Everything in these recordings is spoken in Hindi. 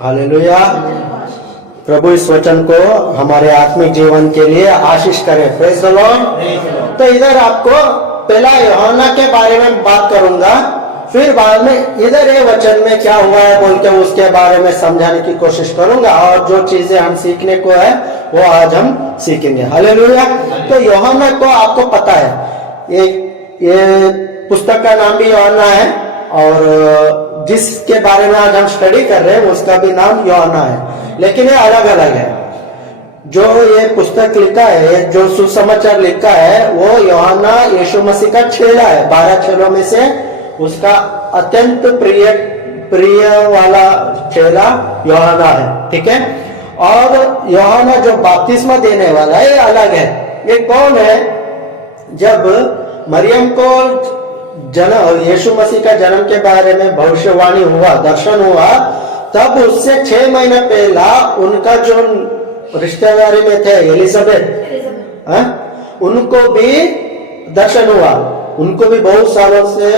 हालेलुया। प्रभु इस वचन को हमारे आत्मिक जीवन के लिए आशीष करे। Praise the Lord. तो इधर आपको पहला यूहन्ना के बारे में बात करूंगा, फिर बाद में इधर ये वचन में क्या हुआ है बोल के उसके बारे में समझाने की कोशिश करूंगा, और जो चीजें हम सीखने को है वो आज हम सीखेंगे। हालेलुया। तो यूहन्ना को आपको पता है, ये पुस्तक का नाम भी यूहन्ना है, और जिसके बारे में आज हम स्टडी कर रहे हैं उसका भी नाम यूहन्ना है, लेकिन ये अलग अलग है। जो ये पुस्तक लिखा है, जो सुसमाचार लिखा है, वो यूहन्ना यीशु मसीह का चेला है। 12 चेलों में से उसका अत्यंत प्रिय वाला चेला यूहन्ना है। ठीक है। और यूहन्ना जो बपतिस्मा देने वाला है ये अलग है। ये कौन है? जब मरियम को जन्म, यीशु मसीह का जन्म के बारे में भविष्यवाणी हुआ, दर्शन हुआ, तब उससे 6 महीने पहला उनका जो रिश्तेदारी में थे एलिजाबेथ, उनको भी दर्शन हुआ। उनको भी बहुत सालों से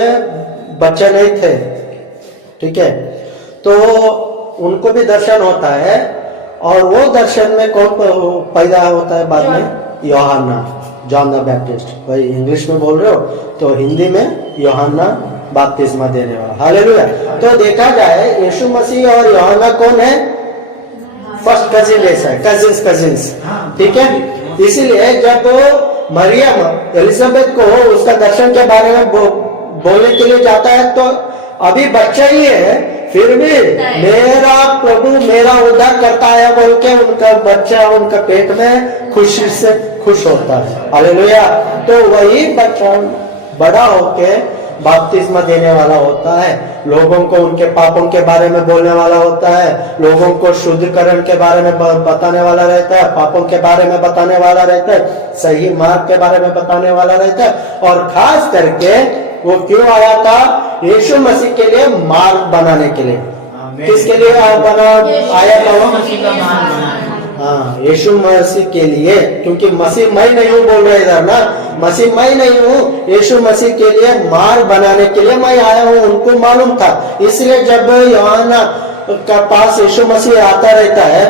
बच्चे नहीं थे। ठीक है। तो उनको भी दर्शन होता है, और वो दर्शन में कौन पैदा होता है बाद में? यूहन्ना, जॉन द बैप्टिस्ट। भाई इंग्लिश में बोल रहे हो तो हिंदी में यूहन्ना बपतिस्मा देने वाला। हालेलुया। तो देखा जाए यीशु मसीह और यूहन्ना कौन है? फर्स्ट कजिन जैसा है, कजिन्स। ठीक है। इसीलिए जब मरियम एलिजाबेथ को उसका दर्शन के बारे में बोलने के लिए जाता है, तो अभी बच्चा ही है, फिर भी मेरा प्रभु मेरा उद्धार करता है बोल के उनका बच्चा उनका पेट में खुशी से खुश होता है। हालेलुया। तो वही बच्चा बड़ा होके बपतिस्मा देने वाला होता है, लोगों को उनके पापों के बारे में बोलने वाला होता है, लोगों को शुद्धिकरण के बारे में बताने वाला रहता है, पापों के बारे में बताने वाला रहता है, सही मार्ग के बारे में बताने वाला रहता है। और खास करके वो क्यों आया था? यीशु मसीह के लिए मार्ग बनाने के लिए। किसके लिए आया था वो? हाँ, यीशु मसीह के लिए। क्योंकि मसीह मैं नहीं हूँ बोल रहे इधर ना, मसीह मैं नहीं हूँ, यीशु मसीह के लिए मार्ग बनाने के लिए मैं आया हूँ, उनको मालूम था। इसलिए जब यूहन्ना का पास यीशु मसीह आता रहता है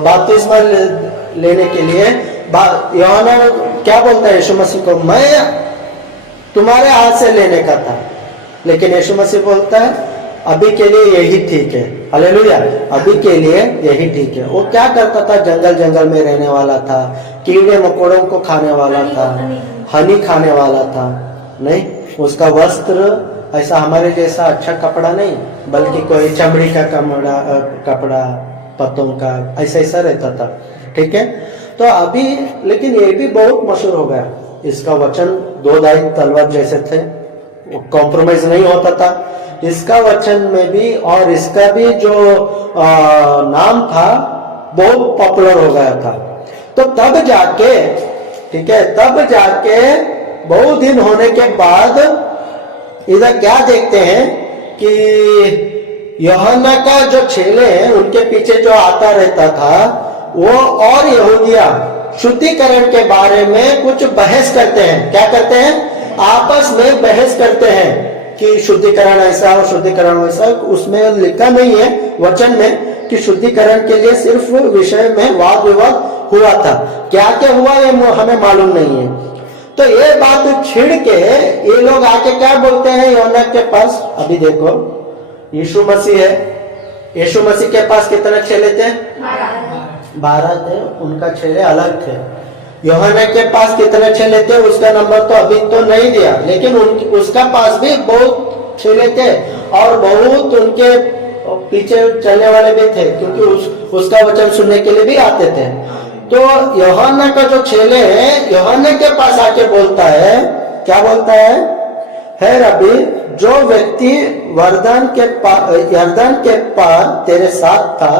बपतिस्मा लेने के लिए, यूहन्ना क्या बोलता है यीशु मसीह को? मैं तुम्हारे हाथ से लेने का था। लेकिन यीशु मसीह बोलता है अभी के लिए यही ठीक है। हालेलुया। अभी के लिए यही ठीक है। वो क्या करता था? जंगल में रहने वाला था, कीड़े मकोड़ों को खाने वाला था, हनी खाने वाला था। नहीं, उसका वस्त्र ऐसा हमारे जैसा अच्छा कपड़ा नहीं, बल्कि कोई चमड़ी का कपड़ा पत्तों का ऐसा रहता था। ठीक है। तो अभी लेकिन ये भी बहुत मशहूर हो गया। इसका वचन 2 दाई तलवार जैसे थे, कॉम्प्रोमाइज नहीं होता था। इसका वचन में भी और इसका भी जो नाम था बहुत पॉपुलर हो गया था। तो तब जाके, ठीक है, तब जाके बहुत दिन होने के बाद इधर क्या देखते हैं कि यूहन्ना का जो चेले हैं उनके पीछे जो आता रहता था वो और यहूदिया शुद्धिकरण के बारे में कुछ बहस करते हैं। क्या करते हैं? आपस में बहस करते हैं कि शुद्धिकरण ऐसा हो, शुद्धिकरण वैसा। उसमें लिखा नहीं है वचन में कि शुद्धिकरण के लिए सिर्फ विषय में वाद विवाद हुआ था। क्या क्या हुआ ये हमें मालूम नहीं है। तो ये बात छिड़ के ये लोग आके क्या बोलते हैं यूहन्ना के पास? अभी देखो, यीशु मसीह है, यीशु मसीह के पास कितने चेले थे? 12 थे। उनका चेले अलग थे। यूहन्ना के पास कितने चेले थे उसका नंबर तो अभी तो नहीं दिया, लेकिन उसका पास भी बहुत चेले थे और बहुत उनके पीछे चलने वाले भी थे, क्योंकि उसका वचन सुनने के लिए भी आते थे। तो यूहन्ना का जो चेले है यूहन्ना के पास आके बोलता है, क्या बोलता है रब्बी, जो व्यक्ति यरदन के पार तेरे साथ था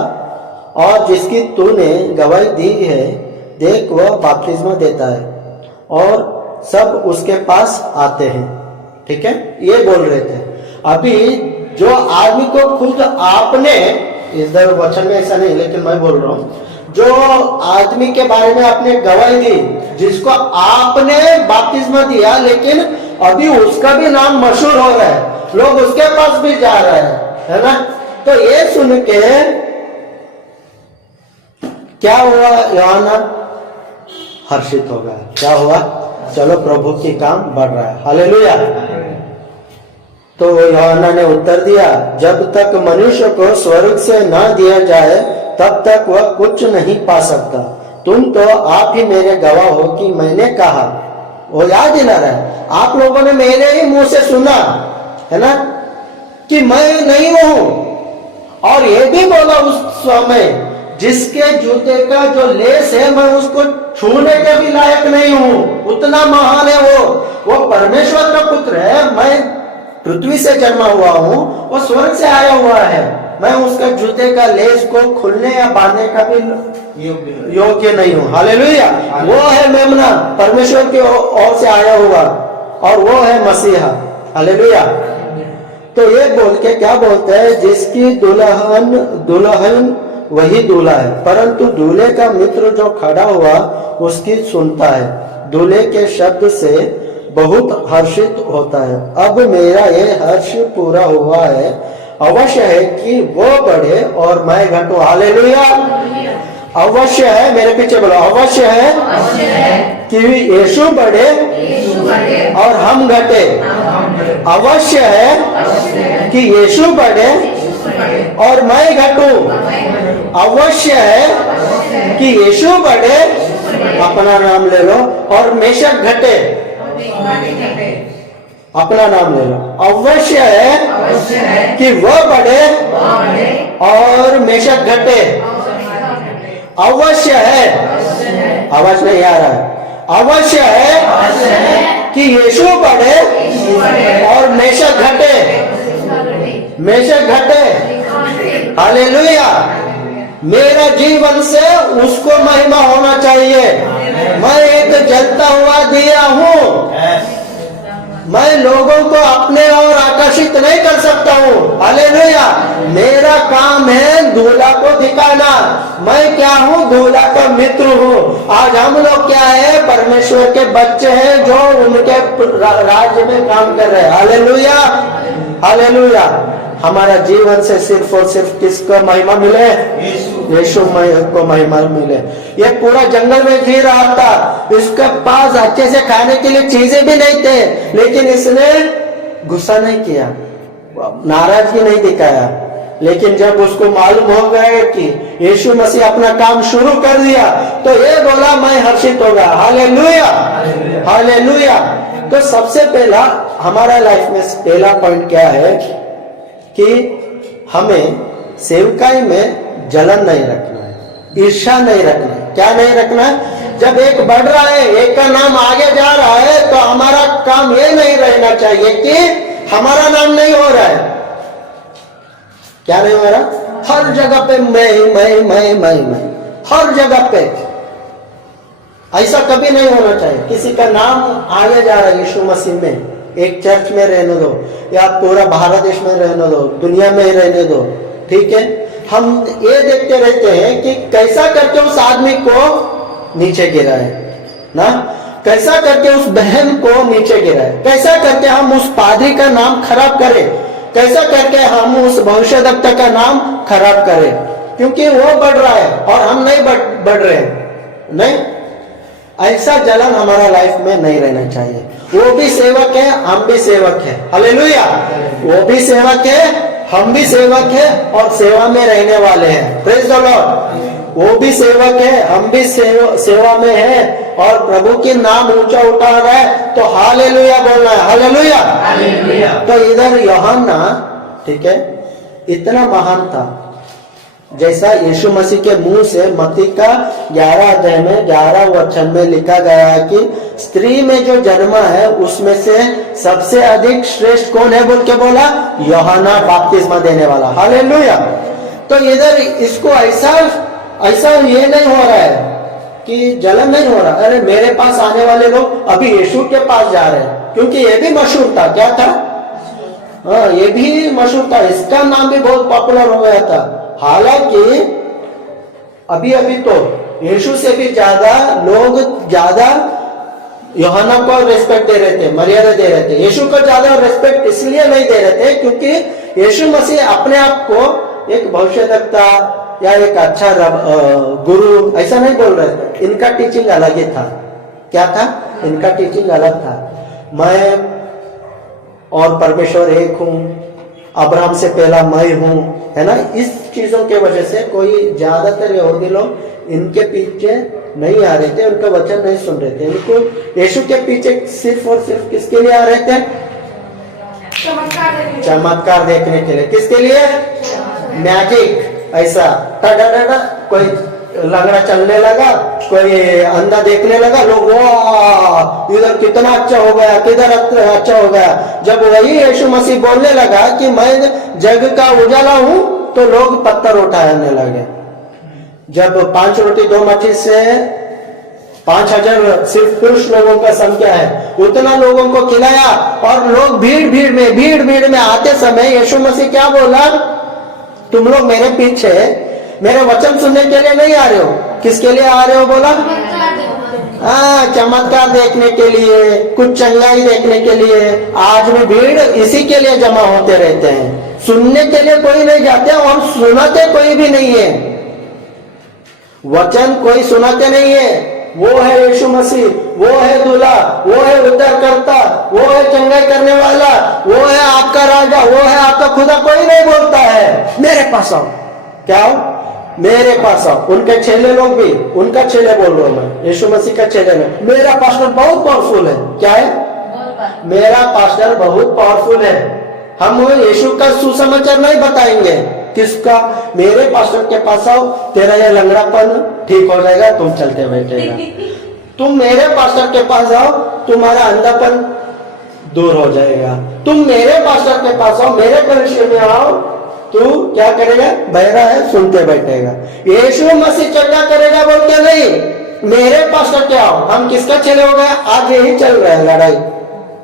और जिसकी तूने गवाही दी है, देख वह बपतिस्मा देता है और सब उसके पास आते हैं। ठीक है, ये बोल रहे थे। अभी जो आदमी को खुद आपने, इधर वचन में ऐसा नहीं लेकिन मैं बोल रहा हूँ, जो आदमी के बारे में आपने गवाही दी, जिसको आपने बपतिस्मा दिया, लेकिन अभी उसका भी नाम मशहूर हो रहा है, लोग उसके पास भी जा रहे हैं, है ना। तो ये सुन के क्या हुआ, यूहन्ना हर्षित हो गया। क्या हुआ, चलो प्रभु की काम बढ़ रहा है, हालेलुया। तो यूहन्ना ने उत्तर दिया, जब तक मनुष्य को स्वर्ग से न दिया जाए तब तक वह कुछ नहीं पा सकता। तुम तो आप ही मेरे गवाह हो कि मैंने कहा, वो याद दिला रहा है, आप लोगों ने मेरे ही मुंह से सुना है ना कि मैं नहीं हूं, और ये भी बोला उस समय, जिसके जूते का जो लेस है मैं उसको छूने के भी लायक नहीं हूं, उतना महान है वो परमेश्वर का पुत्र है। मैं पृथ्वी से जन्मा हुआ हूं, वो स्वर्ग से आया हुआ है, मैं उसका जूते का लेस को खुलने या बांधने का भी योग्य नहीं हूं, हालेलुया। वो है मेमना, परमेश्वर की ओर से आया हुआ, और वो है मसीहा, हालेलुया। तो ये बोल के क्या बोलते हैं, जिसकी दुल्हन वही दूल्हा है, परंतु दूल्हे का मित्र जो खड़ा हुआ उसकी सुनता है, दूल्हे के शब्द से बहुत हर्षित होता है। अब मेरा ये हर्ष पूरा हुआ है, अवश्य है कि वो बढ़े और मैं घटूं, हालेलुया। अवश्य है, मेरे पीछे बोलो, अवश्य है कि यीशु बढ़े और हम घटे। अवश्य है कि यीशु बढ़े और मैं घटूं। अवश्य है कि यीशु बढ़े, अपना नाम ले लो, और मेशक घटे, अपना नाम ले लो। अवश्य है कि वह बढ़े और मेशक घटे। अवश्य है, आवाज नहीं आ रहा है, अवश्य है कि यीशु बढ़े और मेशक घटे, मेशक घटे, हालेलुया। मेरा जीवन से उसको महिमा होना चाहिए। मैं एक जलता हुआ दिया हूं, मैं लोगों को अपने ओर आकर्षित नहीं कर सकता हूँ, हालेलुया। मेरा काम है दूल्हा को दिखाना। मैं क्या हूँ, दूल्हा का मित्र हूँ। आज हम लोग क्या है, परमेश्वर के बच्चे हैं जो उनके राज्य में काम कर रहे हैं, हालेलुया, हालेलुया। हमारा जीवन से सिर्फ और सिर्फ किसको महिमा मिले, यीशु को महिमा मिले। ये पूरा जंगल में जी रहा था, इसके पास अच्छे से खाने के लिए चीजें भी नहीं थे, लेकिन इसने गुस्सा नहीं किया, नाराजगी नहीं दिखाया। लेकिन जब उसको मालूम हो गया कि यीशु मसीह अपना काम शुरू कर दिया, तो ये बोला मैं हर्षित होगा, हालेलुया, हालेलुया। तो सबसे पहला हमारा लाइफ में पहला पॉइंट क्या है कि हमें सेवकाई में जलन नहीं रखना है, ईर्ष्या नहीं रखना है। क्या नहीं रखना है, जब एक बढ़ रहा है, एक का नाम आगे जा रहा है, तो हमारा काम ये नहीं रहना चाहिए कि हमारा नाम नहीं हो रहा है। क्या नहीं हो रहा, हर जगह पे मैं, हर जगह पे। ऐसा कभी नहीं होना चाहिए। किसी का नाम आगे जा रहा है यीशु मसीह में, एक चर्च में रहने दो या पूरा भारत देश में रहने दो, दुनिया में ही रहने दो, ठीक है। हम ये देखते रहते हैं कि कैसा करके उस आदमी को नीचे गिराए ना, कैसा करके उस बहन को नीचे गिराए, कैसा करके हम उस पादरी का नाम खराब करें, कैसा करके हम उस भविष्यद्वक्ता का नाम खराब करें, क्योंकि वो बढ़ रहा है और हम नहीं बढ़ रहे हैं। नहीं, ऐसा जलन हमारा लाइफ में नहीं रहना चाहिए। वो भी सेवक है, हम भी सेवक है, हालेलुया। वो भी सेवक है, हम भी सेवक है, और सेवा में रहने वाले हैं, प्रेज द लॉर्ड। वो भी सेवक है, हम भी सेवा में है, और प्रभु के नाम ऊंचा उठा रहा है, तो हालेलुया बोलना है, हालेलुया। तो इधर यूहन्ना, ठीक है, इतना महान था, जैसा यीशु मसीह के मुंह से मत्ती का 11 अध्याय में 11 वचन में लिखा गया है कि स्त्री में जो जन्मा है उसमें से सबसे अधिक श्रेष्ठ कौन है बोल के बोला, यूहन्ना बपतिस्मा देने वाला, हालेलुया। तो इधर इसको ऐसा ये नहीं हो रहा है कि जलन नहीं हो रहा, अरे मेरे पास आने वाले लोग अभी यीशु के पास जा रहे हैं, क्योंकि ये भी मशहूर था। क्या था, हाँ, ये भी मशहूर था, इसका नाम भी बहुत पॉपुलर हो गया था। हालांकि अभी तो यीशु से भी ज्यादा लोग यूहन्ना को रिस्पेक्ट दे रहे थे, मर्यादा दे रहे थे। यीशु को ज्यादा रिस्पेक्ट इसलिए नहीं दे रहे थे क्योंकि यीशु मसीह अपने आप को एक भविष्यवक्ता या एक अच्छा गुरु ऐसा नहीं बोल रहे थे। इनका टीचिंग अलग ही था। क्या था? इनका टीचिंग अलग था। मैं और परमेश्वर एक हूँ, अब्राहम से पहला मैं हूँ, है ना। इस चीजों के वजह से कोई ज्यादातर यहूदी लोग इनके पीछे नहीं आ रहे थे, उनका वचन नहीं सुन रहे थे। इनको यीशु के पीछे सिर्फ और सिर्फ किसके लिए आ रहे थे? चमत्कार देखने के लिए। किसके लिए? मैजिक। ऐसा टडा कोई लंगड़ा चलने लगा, कोई अंधा देखने लगा, लोग वाह इधर कितना अच्छा हो गया, किधर अच्छा हो गया। जब वही यीशु मसीह बोलने लगा कि मैं जग का उजाला हूं, तो लोग पत्थर उठाने लगे। जब 5 रोटी 2 मछली से 5000 सिर्फ पुरुष लोगों का संख्या है, उतना लोगों को खिलाया, और लोग भीड़ में आते समय यीशु मसीह क्या बोला? तुम लोग मेरे पीछे मेरे वचन सुनने के लिए नहीं आ रहे हो, किसके लिए आ रहे हो? बोला चमत्कार देखने के लिए, कुछ चंगाई देखने के लिए। आज भी भीड़ इसी के लिए जमा होते रहते हैं, सुनने के लिए कोई नहीं जाते और सुनाते कोई भी नहीं है। वचन कोई सुनाते नहीं है। वो है यीशु मसीह, वो है दूल्हा, वो है उद्धारकर्ता, वो है चंगाई करने वाला, वो है आपका राजा, वो है आपका खुदा। कोई नहीं बोलता है मेरे पास आओ। क्या हो? मेरे पास आओ। उनके चेले लोग भी, उनका चेले बोल रहा हूं मैं, यीशु मसीह का चेले में। मेरा पास्टर बहुत पावरफुल है। क्या है? मेरा पास्टर बहुत पावरफुल है। हम यीशु का सुसमाचार नहीं बताएंगे। किसका? मेरे पास्टर के पास आओ, तेरा यह लंगड़ापन ठीक हो जाएगा, तुम चलते बैठेगा। तुम मेरे पास्टर के पास आओ, तुम्हारा अंधापन दूर हो जाएगा। तुम मेरे पास्टर के पास आओ, मेरे परिचय में आओ, तू क्या करेगा? बहरा है, सुनते बैठेगा। यीशु मसीह चंगा करेगा बोल के नहीं, मेरे पास्टर के आओ। हम किसका चले हो गया? आज यही चल रहा है लड़ाई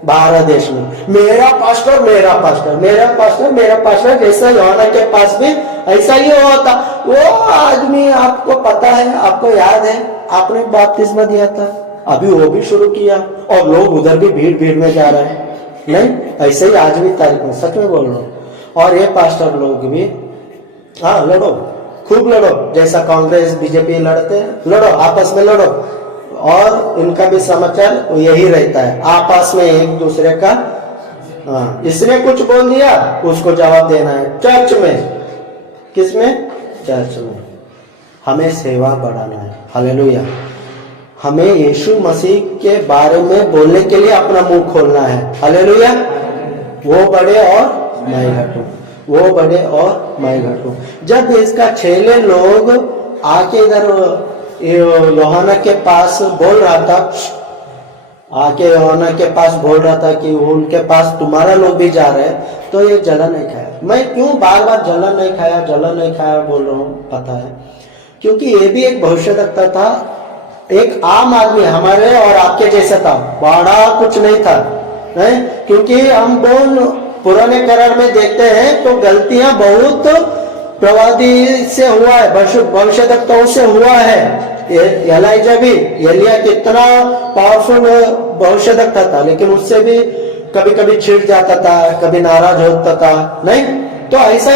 भारत देश में। मेरा पास्टर, मेरा पास्टर, मेरा पास्टर, मेरा पास्टर। जैसा यूहन्ना के पास भी ऐसा ही हुआ था। वो आदमी, आपको पता है, आपको याद है, आपने बपतिस्मा दिया था, अभी वो भी शुरू किया, और लोग उधर भी भीड़ में जा रहे हैं। नहीं, ऐसे ही आज भी तारीख में, सच में बोल रहा हूँ। और ये पास्टर लोग भी, हाँ लड़ो, खूब लड़ो, जैसा कांग्रेस बीजेपी लड़ते हैं, लड़ो, आपस में लड़ो। और इनका भी समाचार यही रहता है, आपस में एक दूसरे का, हाँ इसने कुछ बोल दिया, उसको जवाब देना है। चर्च में, किसमें? चर्च में। हमें सेवा बढ़ाना है। हालेलुया। हमें यीशु मसीह के बारे में बोलने के लिए अपना मुंह खोलना है। हालेलुया। वो बड़े और मैं घटूं, वो बड़े और मैं घटूं। जब इसका चेले लोग आके इधर यूहन्ना के पास बोल रहा था, आके यूहन्ना के पास बोल रहा था कि उनके पास तुम्हारा लोग भी जा रहे हैं, तो ये जलन नहीं खाया। मैं क्यों बार बार जलन नहीं खाया बोल रहा हूँ पता है? क्योंकि ये भी एक भविष्यवक्ता था, एक आम आदमी हमारे और आपके जैसा था, बड़ा कुछ नहीं था। नहीं? क्योंकि हम पुराने करार में देखते हैं तो गलतियां बहुत प्रवादी से हुआ है, भविष्यवक्ताओं से हुआ है। एलिया भी, एलिया कितना पावरफुल भविष्यवक्ता था, लेकिन उससे भी कभी कभी छिड़ जाता था, कभी नाराज होता था। नहीं तो ऐसा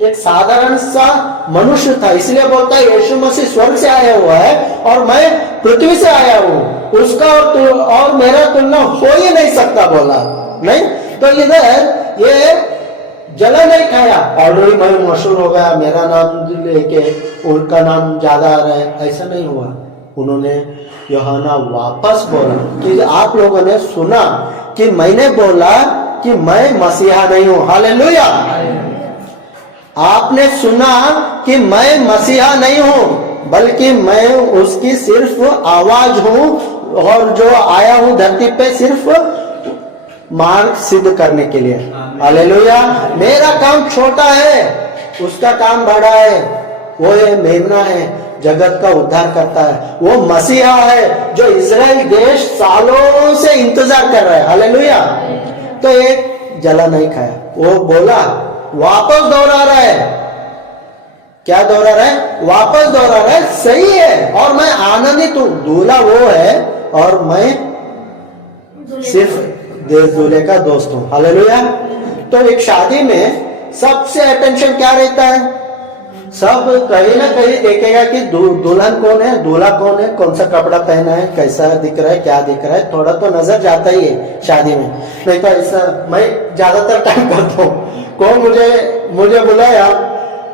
एक साधारण सा मनुष्य था। इसलिए बोलता है यीशु मसीह स्वर्ग से आया हुआ है और मैं पृथ्वी से आया हूँ, उसका और मेरा तुलना हो ही नहीं सकता बोला। नहीं तो इधर ये जला नहीं खाया, ऑलरेडी मैं मशहूर हो गया, मेरा नाम लेके उनका नाम ज्यादा आ रहा है, ऐसा नहीं हुआ। उन्होंने यूहन्ना वापस बोला कि आप लोगों ने सुना कि मैंने बोला कि मैं मसीहा नहीं हूं। हालेलुया। आपने सुना कि मैं मसीहा नहीं हूं, बल्कि मैं उसकी सिर्फ आवाज हूं, और जो आया हूं धरती पे सिर्फ मार्ग सिद्ध करने के लिए। हालेलुया। मेरा काम छोटा है, उसका काम बड़ा है। वो ये मेमना है, जगत का उद्धार करता है, वो मसीहा है जो इजराइल देश सालों से इंतजार कर रहा है। हालेलुया। तो एक जला नहीं खाया, वो बोला, वापस दोहरा रहा है। क्या दोहरा रहा है? वापस दोहरा रहा है, सही है, और मैं आनंदित हूं। दूल्हा वो है और मैं सिर्फ दूल्हे का दोस्त हूं। हालेलुया। तो एक शादी में सबसे अटेंशन क्या रहता है, सब कहीं ना कहीं देखेगा कि दुल्हन कौन है, दूल्हा कौन है, कौन सा कपड़ा पहना है, कैसा दिख रहा है, क्या दिख रहा है, थोड़ा तो नजर जाता ही है शादी में। नहीं तो ऐसा मैं ज्यादातर टाइम करता हूँ, कौन मुझे बुलाया,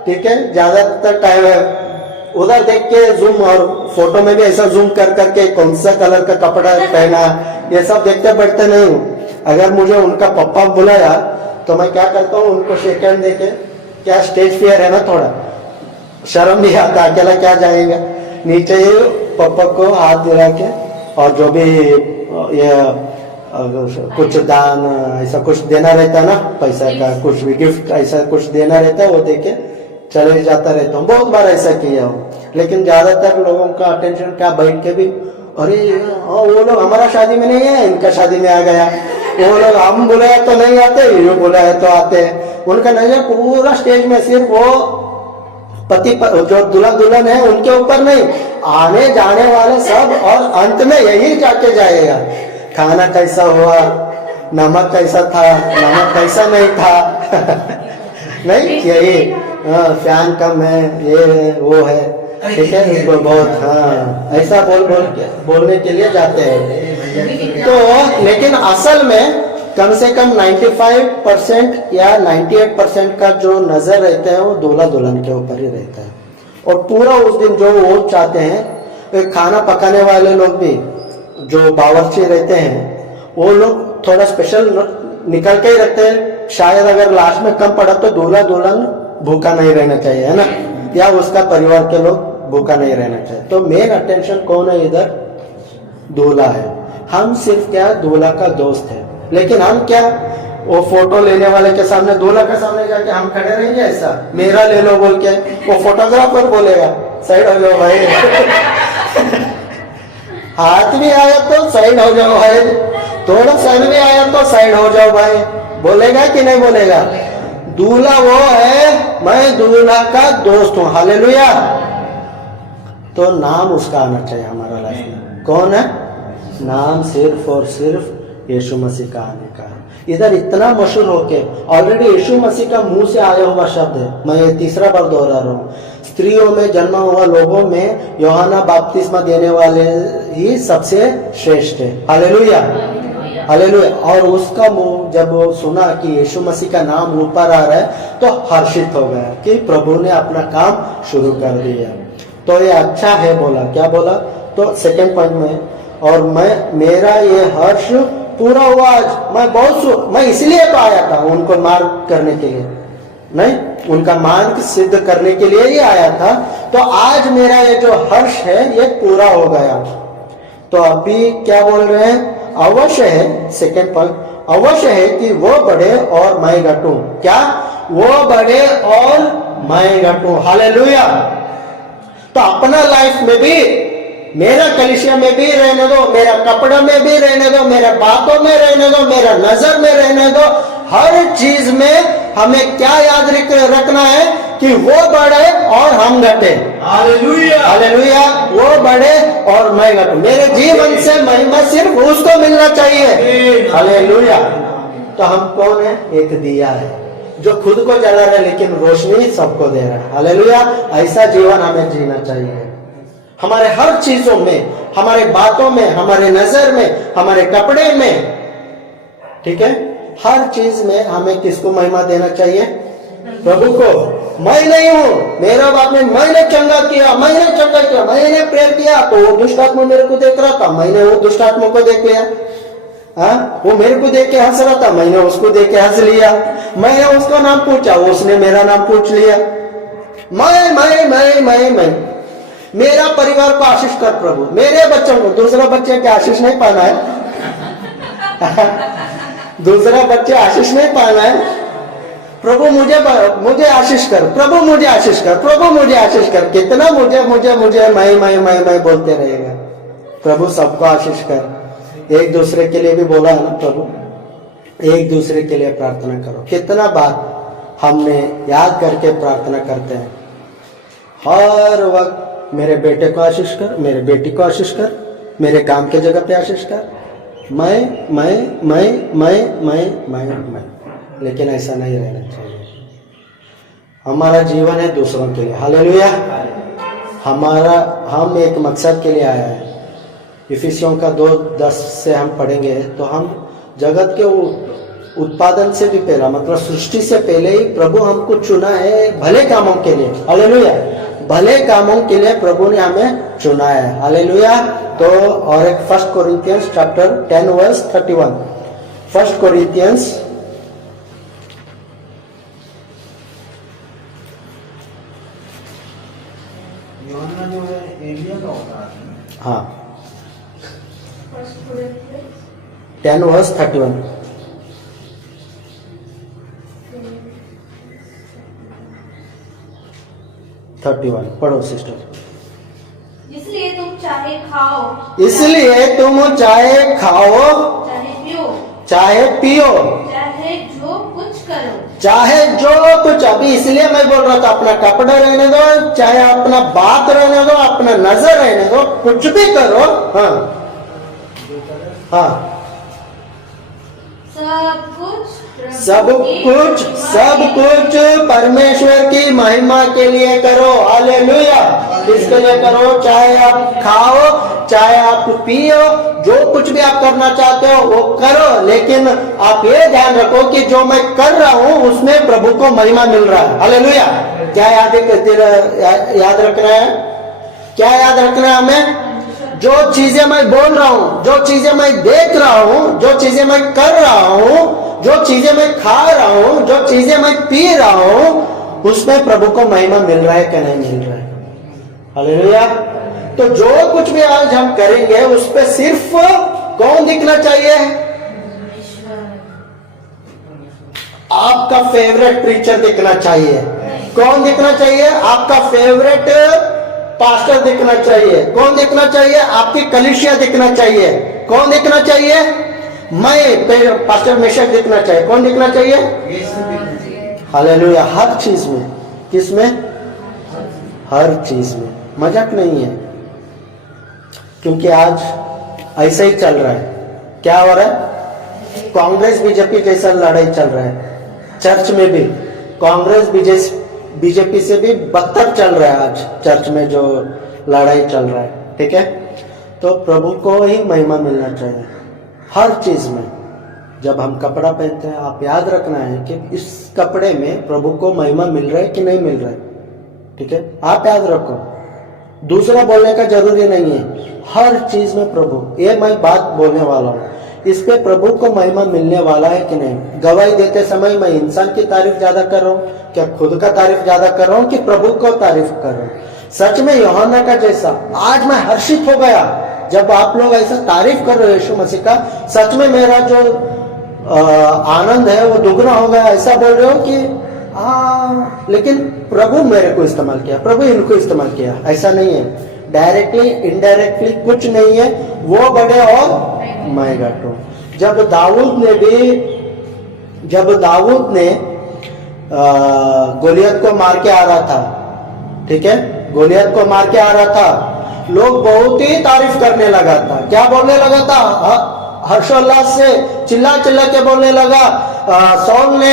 ठीक है, ज्यादातर टाइम है उधर देख के जूम, और फोटो में भी ऐसा जूम कर करके कौन सा कलर का कपड़ा पहना, ये सब देखते बैठते नहीं हूँ। अगर मुझे उनका पप्पा बुलाया तो मैं क्या करता हूँ, उनको शेक हैंड देके, क्या स्टेज फियर है ना, थोड़ा शर्म भी आता, अकेला क्या जाएगा, नीचे ही पापा को हाथ दिला के, और जो भी ये कुछ दान ऐसा कुछ देना रहता है ना, पैसा का कुछ भी गिफ्ट ऐसा कुछ देना रहता है, वो देके चले जाता रहता हूँ। बहुत बार ऐसा किया हूँ, लेकिन ज्यादातर लोगों का अटेंशन क्या, बैठ के भी अरे वो लोग हमारा शादी में नहीं है, इनका शादी में आ गया, वो लोग हम बुलाया तो नहीं आते, ये बुलाया तो आते हैं। उनका नजर पूरा स्टेज में सिर्फ वो पति जो दूल्हा दुल्हन है उनके ऊपर नहीं, आने जाने वाले सब, और अंत में यही जाके जाएगा, खाना कैसा हुआ, नमक कैसा था, नमक कैसा नहीं था नहीं, यही फैन कम है, ये वो है, ठीक है, इसको बहुत ऐसा बोलने के लिए जाते हैं। तो लेकिन असल में कम से कम 95% या 98% का जो नजर रहता है वो दूल्हा दुल्हन के ऊपर ही रहता है। और पूरा उस दिन जो वो चाहते हैं, खाना पकाने वाले लोग भी जो बावर्ची रहते हैं, वो लोग थोड़ा स्पेशल निकल के ही रखते हैं, शायद अगर लास्ट में कम पड़ा तो दूल्हा दुल्हन भूखा नहीं रहना चाहिए, है ना, या उसका परिवार के लोग भूखा नहीं रहना चाहिए। तो मेन अटेंशन कौन है इधर, दूल्हा है। हम सिर्फ क्या दूल्हा का दोस्त है, लेकिन हम क्या वो फोटो लेने वाले के सामने, दूल्हा के सामने जाके हम खड़े रहेंगे ऐसा, मेरा ले लो बोल के, वो फोटोग्राफर बोलेगा साइड हो जाओ भाई हाथ भी आया तो साइड हो जाओ भाई, थोड़ा सर भी आया तो साइड हो जाओ भाई, बोलेगा कि नहीं बोलेगा। दूल्हा वो है, मैं दूल्हा का दोस्त हूं, हालेलुया। तो नाम उसका आना चाहिए हमारा लाइफ में, कौन है, नाम सिर्फ और सिर्फ यीशु मसीह का आने का है। इधर इतना मशहूर होके ऑलरेडी यीशु मसीह का मुंह से आया हुआ शब्द है, मैं ये तीसरा बार दोहरा रहा हूँ, स्त्रियों में जन्मा हुआ लोगों में यूहन्ना बपतिस्मा देने वाले ही सबसे श्रेष्ठ है, हालेलुया हालेलुया। और उसका मुंह जब वो सुना कि यीशु मसीह का नाम ऊपर आ रहा है तो हर्षित हो गया कि प्रभु ने अपना काम शुरू कर दिया। तो ये अच्छा है बोला, क्या बोला, तो सेकंड पॉइंट में, और मेरा ये हर्ष पूरा हुआ आज, मैं इसलिए तो आया था उनको मार्ग करने के लिए, नहीं, उनका मार्ग सिद्ध करने के लिए ही आया था। तो आज मेरा ये जो हर्ष है ये पूरा हो गया। तो अभी क्या बोल रहे हैं, अवश्य है, सेकेंड पॉइंट, अवश्य है कि वो बढ़े और मैं घटूं, क्या, वो बढ़े और मैं घटूं, हालेलुया। तो अपना लाइफ में भी, मेरा कलिसिया में भी रहने दो, मेरा कपड़ा में भी रहने दो, मेरा बातों में रहने दो, मेरा नजर में रहने दो, हर चीज में हमें क्या याद रखना है कि वो बढ़े और हम घटे, हालेलुया हालेलुया। वो बढ़े और मैं घटूं, मेरे जीवन से महिमा सिर्फ उसको मिलना चाहिए, हालेलुया। तो हम कौन है, एक दिया है जो खुद को जला रहा है लेकिन रोशनी सबको दे रहा है, हालेलुया। ऐसा जीवन हमें जीना चाहिए, हमारे हर चीजों में, हमारे बातों में, हमारे नजर में, हमारे कपड़े में, ठीक है, हर चीज में हमें किसको महिमा देना चाहिए, प्रभु को। मैं नहीं हूं, मेरा बाप ने, मैंने चंगा किया, मैंने प्रेयर किया तो वो दुष्ट आत्मा मेरे को देख रहा था, मैंने वो दुष्ट आत्मा को देख लिया, वो मेरे को देख के हंस रहा था, मैंने उसको देख के हंस लिया, मैंने उसका नाम पूछा, उसने मेरा नाम पूछ लिया, मैं मेरा परिवार को आशीष कर प्रभु, मेरे बच्चों को, दूसरा बच्चे के आशीष नहीं पाना है दूसरा बच्चे आशीष नहीं पाना है, प्रभु मुझे आशीष कर, प्रभु मुझे आशीष कर, प्रभु मुझे आशीष कर, कितना मुझे मैं बोलते रहेगा। प्रभु सबको आशीष कर। एक दूसरे के लिए भी बोला है ना प्रभु, एक दूसरे के लिए प्रार्थना करो। कितना बात हमने याद करके प्रार्थना करते हैं, हर वक्त मेरे बेटे को आशीष कर, मेरे बेटी को आशीष कर, मेरे काम के जगह पे आशीष कर, मैं। लेकिन ऐसा नहीं रहना चाहिए। हमारा जीवन है दूसरों के लिए। हालेलुया। हम एक मकसद के लिए आया है। इफिसियों का 2:10 से हम पढ़ेंगे तो हम जगत के उत्पादन से भी पहला, मतलब सृष्टि से पहले ही प्रभु हमको चुना है भले कामों के लिए। हालेलुया। भले कामों के लिए प्रभु ने हमें चुना है। हालेलुया। तो और एक 1 कोरिन्थियंस चैप्टर 10 वर्स 31। 1 कोरिन्थियंस यूहन्ना जो है एलिया का अवतार है। हाँ 10 वर्स 31। पढ़ो सिस्टर। इसलिए तुम चाहे खाओ, इसलिए तुम चाहे खाओ चाहे पियो, चाहे पियो चाहे जो कुछ करो, चाहे जो कुछ, अभी इसलिए मैं बोल रहा था अपना कपड़ा रहने दो, चाहे अपना बात रहने दो, अपना नजर रहने दो, कुछ भी करो। हाँ हाँ सब कुछ परमेश्वर की महिमा के लिए करो। हालेलुया। इसके लिए करो, चाहे आप खाओ चाहे आप पियो, जो कुछ भी आप करना चाहते हो वो करो, लेकिन आप ये ध्यान रखो कि जो मैं कर रहा हूं उसमें प्रभु को महिमा मिल रहा है। हालेलुया। क्या याद रखना है? क्या याद रखना है हमें? जो चीजें मैं बोल रहा हूं, जो चीजें मैं देख रहा हूं, जो चीजें मैं कर रहा हूं, जो चीजें मैं खा रहा हूं, जो चीजें मैं पी रहा हूं, उसमें प्रभु को महिमा मिल रहा है कि नहीं मिल रहा है? हालेलुया। तो जो कुछ भी आज हम करेंगे उस पे सिर्फ कौन दिखना चाहिए? आपका फेवरेट प्रीचर दिखना चाहिए। कौन दिखना चाहिए? आपका फेवरेट पास्टर दिखना चाहिए। कौन दिखना चाहिए? आपकी कलीसिया दिखना चाहिए। कौन दिखना चाहिए? मैं पास्टर मेशक दिखना चाहिए। कौन दिखना चाहिए? हालेलुया। हर चीज में। किसमें? हर चीज में। मजाक नहीं है, क्योंकि आज ऐसा ही चल रहा है। क्या हो रहा है? कांग्रेस बीजेपी जैसा लड़ाई चल रहा है। चर्च में भी कांग्रेस बीजेपी से भी बदतर चल रहा है आज चर्च में जो लड़ाई चल रहा है। ठीक है। तो प्रभु को ही महिमा मिलना चाहिए हर चीज में। जब हम कपड़ा पहनते हैं, आप याद रखना है कि इस कपड़े में प्रभु को महिमा मिल रहा है कि नहीं मिल रहा है। ठीक है, आप याद रखो, दूसरा बोलने का जरूरी नहीं है। हर चीज में प्रभु, ये मैं बात बोलने वाला हूँ, इस पे प्रभु को महिमा मिलने वाला है कि नहीं। गवाही देते समय मैं इंसान की तारीफ ज्यादा कर रहा हूँ, क्या खुद का तारीफ ज्यादा कर रहा हूँ कि प्रभु को तारीफ कर रहा हूँ? सच में यूहन्ना का जैसा आज मैं हर्षित हो गया जब आप लोग ऐसा तारीफ कर रहे हो यीशु मसीह का। सच में मेरा जो आनंद है वो दुगना हो गया। ऐसा बोल रहे हो कि लेकिन प्रभु मेरे को इस्तेमाल किया, प्रभु इनको इस्तेमाल किया, ऐसा नहीं है। डायरेक्टली इनडायरेक्टली कुछ नहीं है, वो बड़े और मैं घटूं। जब दाऊद ने गोलियत को मार के आ रहा था, ठीक है, गोलियत को मार के आ रहा था, लोग बहुत ही तारीफ करने लगा था। क्या बोलने लगा था? हर्षोल्लास से चिल्ला चिल्ला के बोलने लगा, सौल ने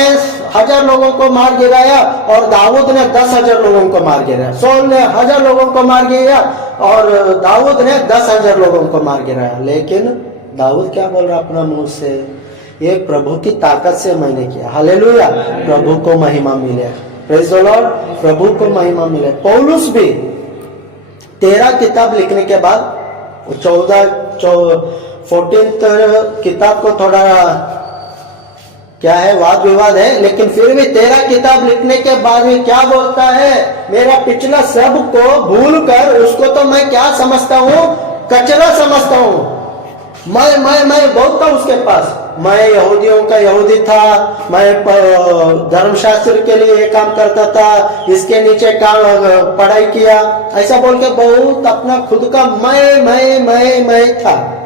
1000 लोगों को मार गिराया और दाऊद ने 10,000 लोगों को मार गिराया। सौल ने 1000 लोगों को मार गिराया और दाऊद ने 10,000 लोगों को मार गिराया। लेकिन दाऊद क्या बोल रहा अपना मुंह से? ये प्रभु की ताकत से मैंने किया। हालेलुया। प्रभु को महिमा मिले। Praise the Lord. प्रभु को महिमा मिले। पौलुस भी 13 किताब लिखने के बाद 14th किताब को थोड़ा क्या है, वाद विवाद है, लेकिन फिर भी 13 किताब लिखने के बाद भी क्या बोलता है? मेरा पिछला सब को भूल कर उसको तो मैं क्या समझता हूँ? कचरा समझता हूँ। मैं बहुत था उसके पास। मैं यहूदियों का यहूदी था, मैं धर्मशास्त्र के लिए ये काम करता था, इसके नीचे काम पढ़ाई किया, ऐसा बोल के बहुत अपना खुद का मैं था।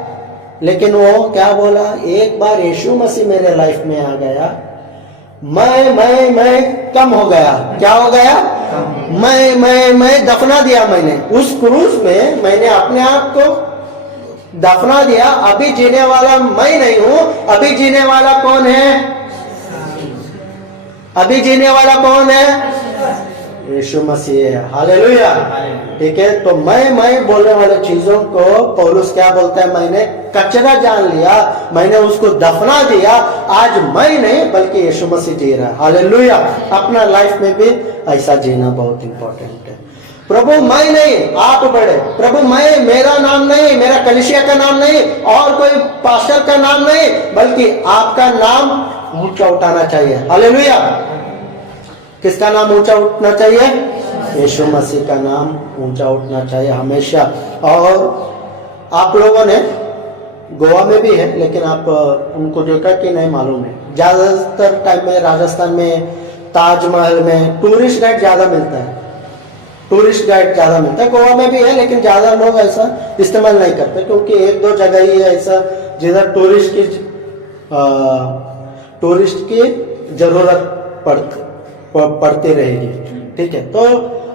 लेकिन वो क्या बोला? एक बार यीशु मसीह मेरे लाइफ में आ गया, मैं कम हो गया। क्या हो गया? मैं दफना दिया। मैंने उस क्रूस में मैंने अपने आप को दफना दिया। अभी जीने वाला मैं नहीं हूं, अभी जीने वाला कौन है? अभी जीने वाला कौन है? यीशु मसीह है। हालेलुया। ठीक है, तो मैं बोलने वाले चीजों को पौलुस क्या बोलता है, मैंने कचरा जान लिया, मैंने उसको दफना दिया, आज मैं नहीं बल्कि यीशु मसीह जी रहा है। हालेलुया। अपना लाइफ में भी ऐसा जीना बहुत इंपॉर्टेंट है। प्रभु मैं नहीं, आप बड़े। प्रभु मैं, मेरा नाम नहीं, मेरा कलीसिया का नाम नहीं, और कोई पास्टर का नाम नहीं, बल्कि आपका नाम ऊंचा उठाना चाहिए। हालेलुया। किसका नाम ऊंचा उठना चाहिए? यीशु मसीह का नाम ऊंचा उठना चाहिए हमेशा। और आप लोगों ने गोवा में भी है, लेकिन आप उनको देखा कि नहीं मालूम है, ज्यादातर टाइम में राजस्थान में ताजमहल में टूरिस्ट गाइड ज्यादा मिलता है। टूरिस्ट गाइड ज्यादा मिलता है, गोवा में भी है, लेकिन ज्यादा लोग ऐसा इस्तेमाल नहीं करते, क्योंकि एक दो जगह ही है ऐसा जिधर टूरिस्ट की जरूरत पड़ती रहेगी। ठीक है, तो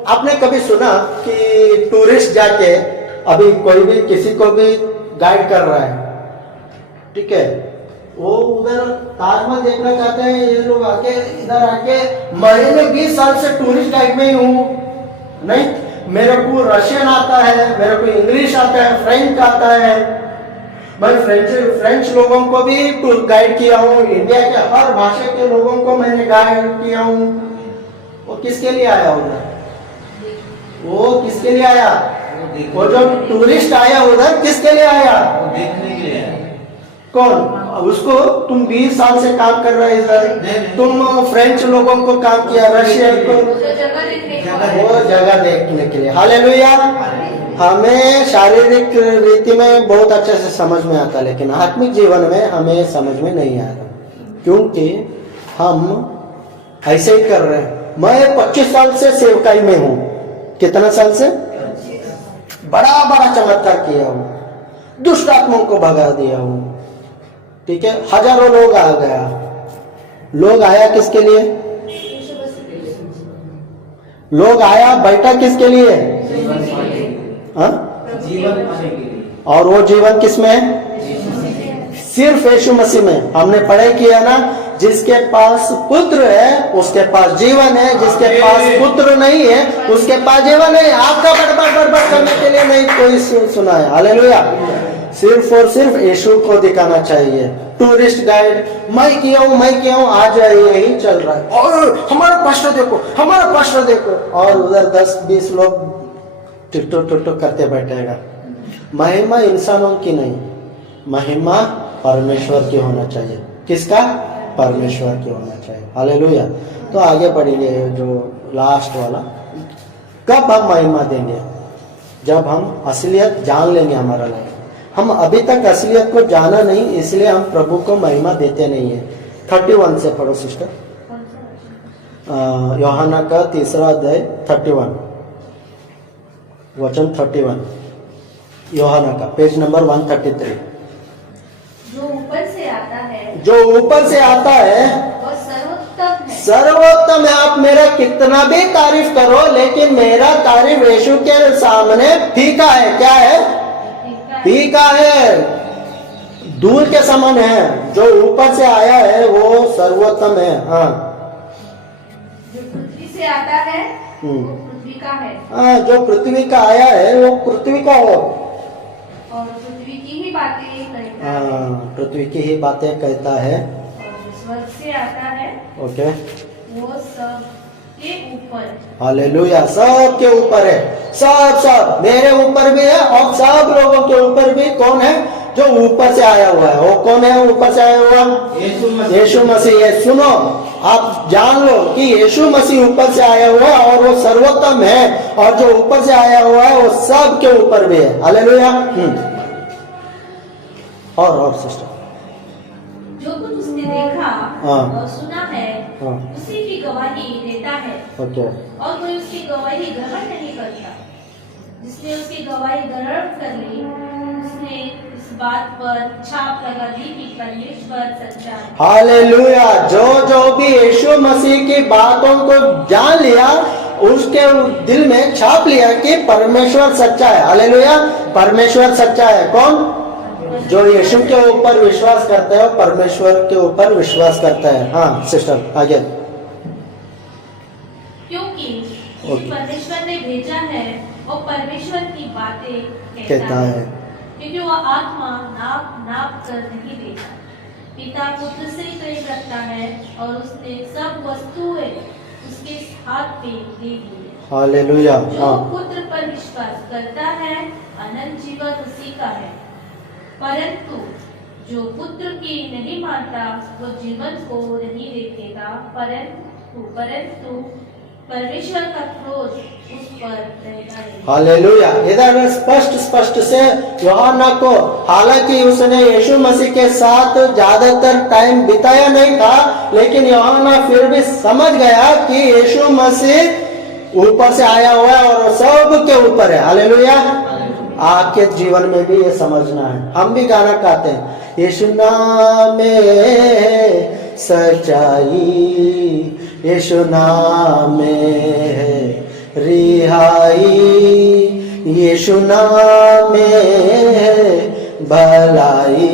आपने कभी सुना कि टूरिस्ट जाके अभी कोई भी किसी को भी गाइड कर रहा है, ठीक है, वो उधर ताजमहल देखना चाहते हैं, ये लोग आके इधर आके महीने 20 साल से टूरिस्ट गाइड में ही हूँ, नहीं मेरे को रशियन आता है, मेरे को इंग्लिश आता है, फ्रेंच आता है, मैं फ्रेंच लोगों को भी टूर गाइड किया हूँ, इंडिया के हर भाषा के लोगों को मैंने गाइड किया हूँ। वो किसके लिए आया उधर? वो किसके लिए आया? वो जो टूरिस्ट आया उधर किसके लिए आया? वो देखने के लिए आया। कौन? उसको तुम 20 साल से काम कर रहे इधर, तुम फ्रेंच लोगों को काम किया, रशियन को, वो जगह देखने के लिए। हालेलुया। हमें शारीरिक रीति में बहुत अच्छे से समझ में आता, लेकिन आत्मिक जीवन में हमें समझ में नहीं आ रहा, क्योंकि हम ऐसे ही कर रहे हैं। मैं 25 साल से सेवकाई में हूँ। कितना साल से? बड़ा बड़ा चमत्कार किया हूँ, दुष्ट आत्माओं को भगा दिया हूँ, ठीक है, हजारों लोग आ गया। लोग आया किसके लिए? लोग आया बैठा किसके लिए? हाँ? जीवन पाने के लिए। और वो जीवन किसमें है? सिर्फ यीशु मसीह में। हमने पढ़ाई किया ना, जिसके पास पुत्र है उसके पास जीवन है, जिसके पास पुत्र नहीं है उसके पास जीवन नहीं। आपका बड़बड़ करने के लिए नहीं कोई सुना है। हालेलुया। सिर्फ और सिर्फ यीशु को दिखाना चाहिए। टूरिस्ट गाइड मैं किया हूँ, आज यही चल रहा है, और हमारा पास्टर देखो, हमारा पास्टर देखो, और उधर 10-20 लोग टिकटो करते बैठेगा। महिमा इंसानों की नहीं, महिमा परमेश्वर की होना चाहिए। किसका? परमेश्वर की होना चाहिए। हालेलुया। तो आगे बढ़ेंगे, जो लास्ट वाला, कब हम महिमा देंगे? जब हम असलियत जान लेंगे हमारा लाइफ। हम अभी तक असलियत को जाना नहीं, इसलिए हम प्रभु को महिमा देते नहीं है। 31 से पढ़ो सिस्टर, यूहन्ना का 3 अध्याय 31 वचन 31, यूहन्ना का पेज नंबर 133। जो ऊपर से आता है, जो ऊपर से आता है वह सर्वोत्तम है। सर्वोत्तम है। आप मेरा कितना भी तारीफ करो, लेकिन मेरा तारीफ यीशु के सामने फीका है। क्या है? फीका है, दूर के समान है। जो ऊपर से आया है वो सर्वोत्तम है। हाँ, जो पृथ्वी से आता है वो पृथ्वी का है। हाँ, जो पृथ्वी का आया है वो पृथ्वी का हो, और पृथ्वी की ही बातें कहता है। हाँ, पृथ्वी की ही बातें कहता है। और जो स्वर्ग से आता है ओके, वो सब के ऊपर। हालेलुया। सब के ऊपर है, सब मेरे ऊपर भी है, और सब लोगों के ऊपर भी। कौन है? जो ऊपर से आया हुआ है। वो कौन है ऊपर से आया हुआ? यीशु मसीह है। सुनो, आप जान लो कि यीशु मसीह ऊपर से आया हुआ है और वो सर्वोत्तम है, और जो ऊपर से आया हुआ है वो सब के ऊपर भी है। हालेलुया। और सिस्टर, जो कुछ उसने देखा हाँ। और सुना है, हाँ। उसी की गवाही देता है, ओके, और कोई उसकी गवाही ग्रहण नहीं करता। जिसने उसकी गवाही ग्रहण कर ली, उसने इस बात पर छाप लगा दी कि परमेश्वर सच्चा है। हालेलुया। जो भी यीशु मसीह की बातों को जान लिया, उसके दिल में छाप लिया कि परमेश्वर सच्चा है। हालेलुया। परमेश्वर सच्चा है। कौन? जो यीशु के ऊपर विश्वास करता है, परमेश्वर के ऊपर विश्वास करता है। हाँ सिस्टर, आगे। क्योंकि ओके। परमेश्वर ने भेजा है वो परमेश्वर की बातें कहता है। क्योंकि वो आत्मा नाप नाप कर नहीं देता। पिता पुत्र से प्रेम रखता है और उसने सब वस्तुएं उसके हाथ में दे दी है। हालेलुया। जो हाँ, पुत्र पर विश्वास करता है अनंत जीवन उसी का है, परंतु जो पुत्र की नहीं मानता वो जीवन को नहीं देखेगा, परंतु परमेश्वर का क्रोध उस पर रहता है। हालेलुया। इधर स्पष्ट से यूहन्ना को, हालांकि उसने यीशु मसीह के साथ ज्यादातर टाइम बिताया नहीं था, लेकिन यूहन्ना फिर भी समझ गया कि यीशु मसीह ऊपर से आया हुआ है और सब के ऊपर है। हालेलुया। आपके जीवन में भी ये समझना है। हम भी गाना गाते हैं, यीशु नाम में सच्चाई, यीशु नाम में रिहाई, यीशु नाम में भलाई,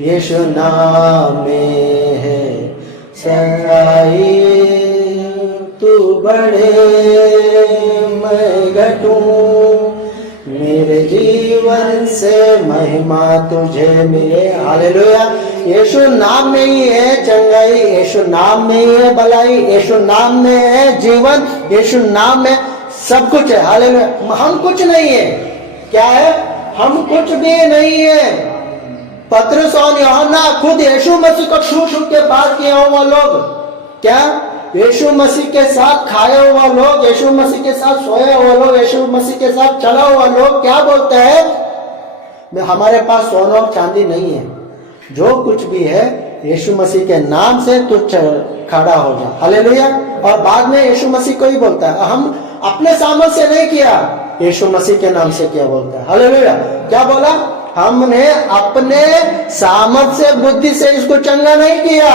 यीशु नाम में सच्चाई। तू बढ़े मैं घटूं, मेरे जीवन से महिमा तुझे मिले। हालेलुया। यीशु नाम में ही है चंगाई, यीशु नाम में ही है भलाई, यीशु नाम में है जीवन, यीशु नाम में सब कुछ है। हालेलुया। हम कुछ नहीं है। क्या है? हम कुछ भी नहीं है। पतरस और यूहन्ना खुद यीशु मसीह को छू के बात किया हुआ लोग, क्या यीशु मसीह के साथ खाया हुआ लोग, यीशु मसीह के साथ सोया हुआ लोग, यीशु मसीह के साथ चला हुआ लोग क्या बोलते हैं? हमारे पास सोना और चांदी नहीं है, जो कुछ भी है यीशु मसीह के नाम से तू खड़ा हो जा। हालेलुया। और बाद में यीशु मसीह को ही बोलता है, हम अपने सामर्थ से नहीं किया, यीशु मसीह के नाम से किया बोलता है। हालेलुया। क्या बोला? हमने अपने सामर्थ से बुद्धि से इसको चंगा नहीं किया,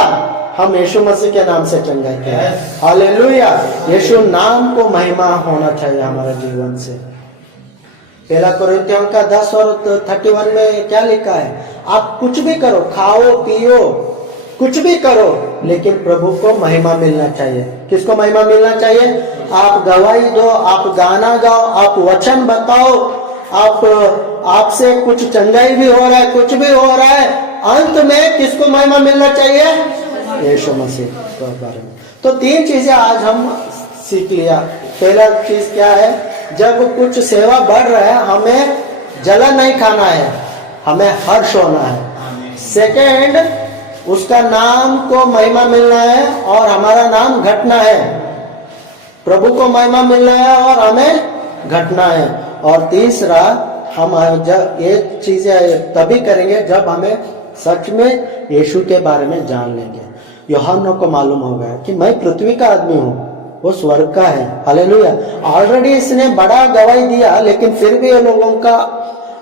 हम यीशु मसीह के नाम से चंगा किया। हालेलुया। यीशु नाम को महिमा होना चाहिए हमारे जीवन से। पहला कोरिन्थियों का 10 और 31 में क्या लिखा है? आप कुछ भी करो, खाओ पियो, कुछ भी करो, लेकिन प्रभु को महिमा मिलना चाहिए। किसको महिमा मिलना चाहिए? आप गवाही दो, आप गाना गाओ, आप वचन बताओ, आपसे कुछ चंगाई भी हो रहा है, कुछ भी हो रहा है, अंत में किसको महिमा मिलना चाहिए? यीशु मसीह के बारे में। तो 3 चीजें आज हम सीख लिया। पहला चीज क्या है? जब कुछ सेवा बढ़ रहा है, हमें जलन नहीं खाना है, हमें हर्ष होना है। सेकेंड, उसका नाम को महिमा मिलना है और हमारा नाम घटना है। प्रभु को महिमा मिलना है और हमें घटना है। और तीसरा, हम जब ये चीजें तभी करेंगे जब हमें सच में यीशु के बारे में जान लेंगे। यूहन्ना को मालूम होगा कि मैं पृथ्वी का आदमी हूँ, वो स्वर्ग का है। हालेलुया। ऑलरेडी इसने बड़ा गवाही दिया, लेकिन फिर भी ये लोगों का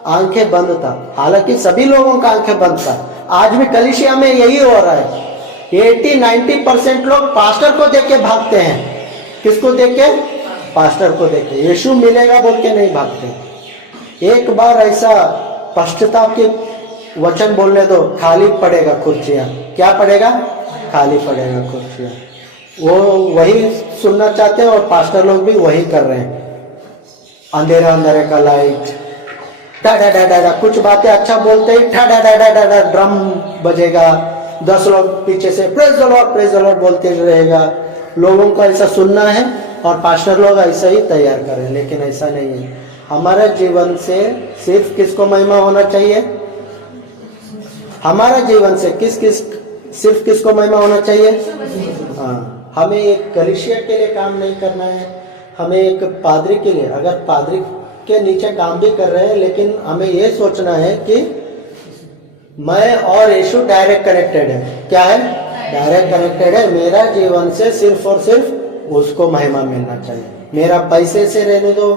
आंखें बंद था। हालांकि सभी लोगों का आंखें बंद था। आज भी कलीसिया में यही हो रहा है। 80-90% लोग पास्टर को देख के भागते हैं। किसको देख के? पास्टर को देख के। यीशु मिलेगा बोल के नहीं भागते। एक बार ऐसा पश्चाताप के वचन बोलने दो, खाली पड़ेगा कुर्सियां। क्या पड़ेगा? खाली पड़ेगा कुर्सियां। वो वही सुनना चाहते हैं और पास्टर लोग भी वही कर रहे हैं। अंधेरा अंधेरे का लाइट, डा डा डा डा, कुछ बातें अच्छा बोलते ही ठा डा डा डा डा डा ड्रम बजेगा, 10 लोग पीछे से प्रेज द लॉर्ड बोलते रहेगा। लोगों को ऐसा सुनना है और पास्टर लोग ऐसा ही तैयार करें, लेकिन ऐसा नहीं है। हमारे जीवन से सिर्फ किसको महिमा होना चाहिए? हमारा जीवन से सिर्फ किसको महिमा होना चाहिए? हाँ। हमें एक कलीसिया के लिए काम नहीं करना है, हमें एक पादरी के लिए, अगर पादरी के नीचे काम भी कर रहे हैं, लेकिन हमें ये सोचना है कि मैं और यीशु डायरेक्ट कनेक्टेड है। क्या है? डायरेक्ट कनेक्टेड है। मेरा जीवन से सिर्फ और सिर्फ उसको महिमा मिलना चाहिए। मेरा पैसे से रहने दो,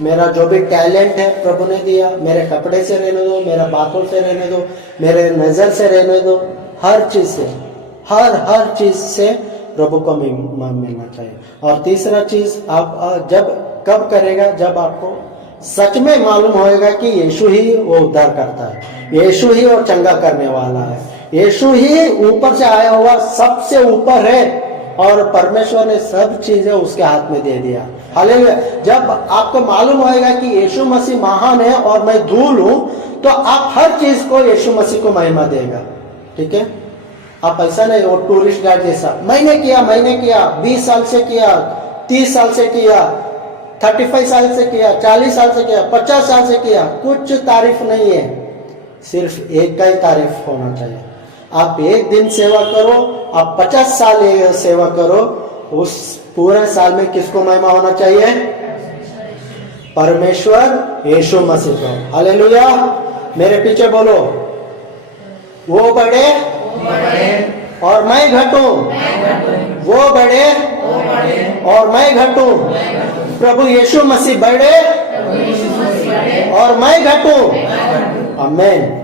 मेरा जो भी टैलेंट है प्रभु ने दिया, मेरे कपड़े से रहने दो, मेरा बातों से रहने दो, मेरे नजर से रहने दो, हर चीज से, हर चीज से प्रभु को मिलना चाहिए। और तीसरा चीज आप कब करेगा? जब आपको सच में मालूम होएगा कि यीशु ही वो उद्धार करता है, यीशु ही वो चंगा करने वाला है, यीशु ही ऊपर से आया हुआ सबसे ऊपर है। और परमेश्वर ने सब चीजें उसके हाथ में दे दिया। हालेलुया। जब आपको मालूम होएगा कि यीशु मसीह महान है और मैं धूल हूं, तो आप हर चीज को यीशु मसीह को महिमा देगा। ठीक है, आप ऐसा नहीं वो टूरिस्ट गाइड जैसा मैंने किया 20 साल से किया, 30 साल से किया, 35 साल से किया, 40 साल से किया, 50 साल से किया, कुछ तारीफ नहीं है, सिर्फ एक का ही तारीफ होना चाहिए। आप एक दिन सेवा करो, आप 50 साल सेवा करो, उस पूरे साल में किसको महिमा होना चाहिए? परमेश्वर यीशु मसीह को। हालेलुया। मेरे पीछे बोलो, वो बड़े और मैं घटूं, वो बड़े और मैं घटूं, प्रभु यीशु मसीह बड़े और मैं घटूं। आमीन।